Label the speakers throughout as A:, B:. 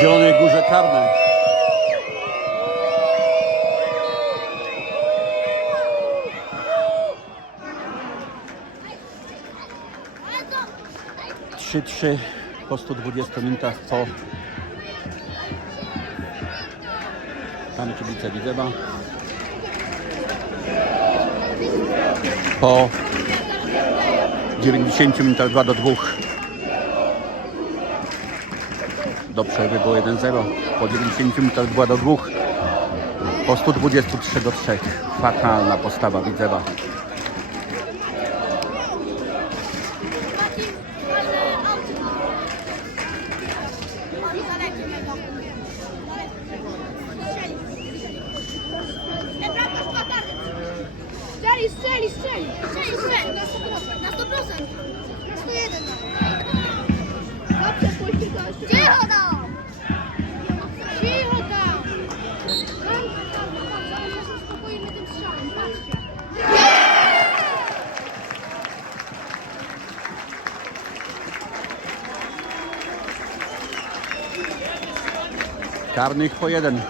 A: Zielonej Górze karne. Trzy, trzy po 120 minutach po tam kibice Widzewa po 90 minutach 2 do 2 do przerwy było 1-0 po 90 minutach 2 do 2 po 123 do 3 fatalna postawa Widzewa
B: Strzeli, strzeli, strzeli! Strzeli, strzeli!
A: Karnych po jeden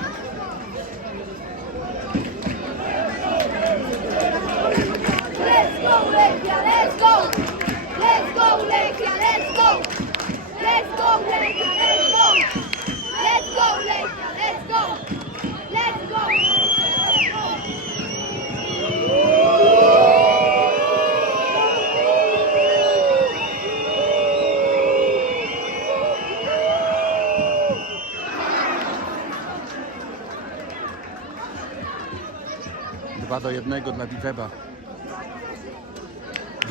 A: 2 do 1 dla Widzeba.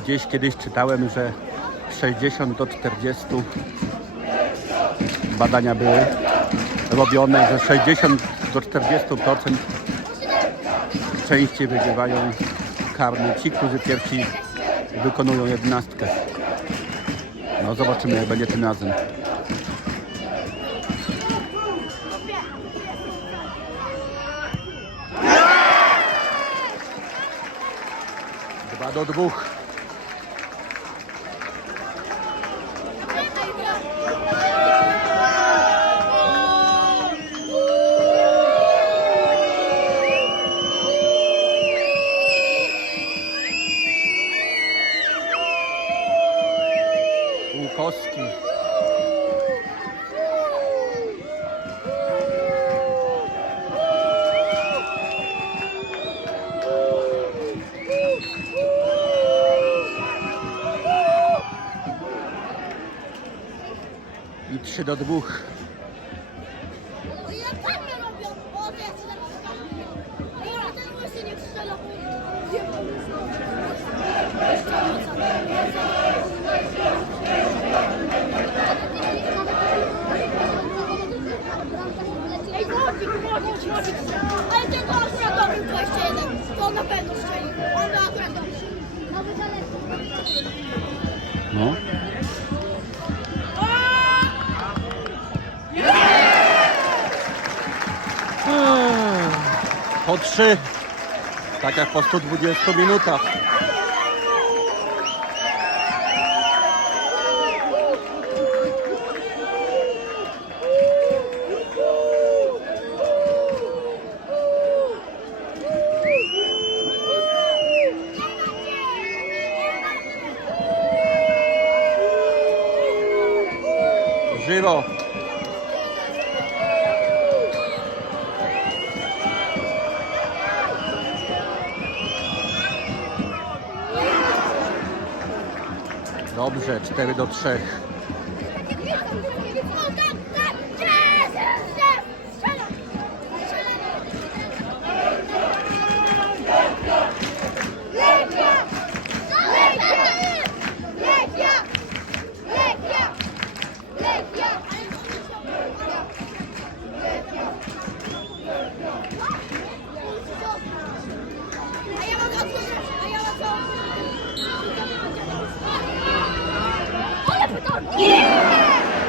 A: Gdzieś kiedyś czytałem, że 60 do 40 badania były robione, że 60 do 40% częściej wygrywają karny ci, którzy pierwsi wykonują jednastkę. No zobaczymy jak będzie tym razem. Parou do
B: burro. Właśnie nie strzela, bo... Ej, Wodzik, Wodzik, Wodzik Ale ten to akurat był jeszcze jeden. To na pewno strzeli. On to akurat dobry. Nowy daleki.
A: No. Po trzy. Tak jak po 120 minutach. Żywo. Dobrze, 4 do 3.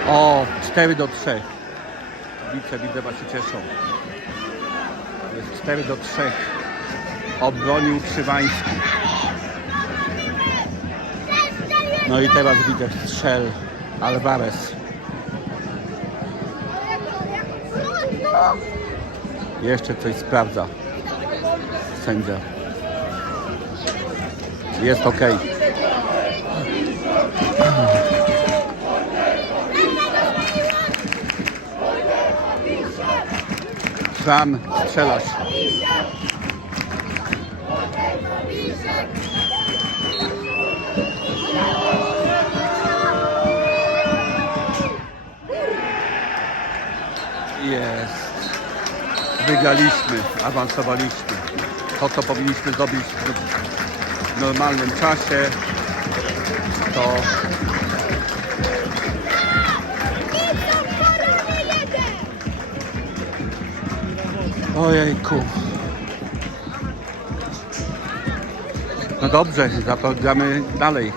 B: O,
A: 4 do 3. Kibice Widzewa się cieszą. Jest 4 do 3. Obronił Krzywański. No i teraz widzę strzel Alvarez. Jeszcze coś sprawdza. Sędzia. Jest ok. Sam strzelasz. Jest. Wygraliśmy, awansowaliśmy. To, co powinniśmy zrobić w normalnym czasie, to Ojejku. No dobrze, za to dalej.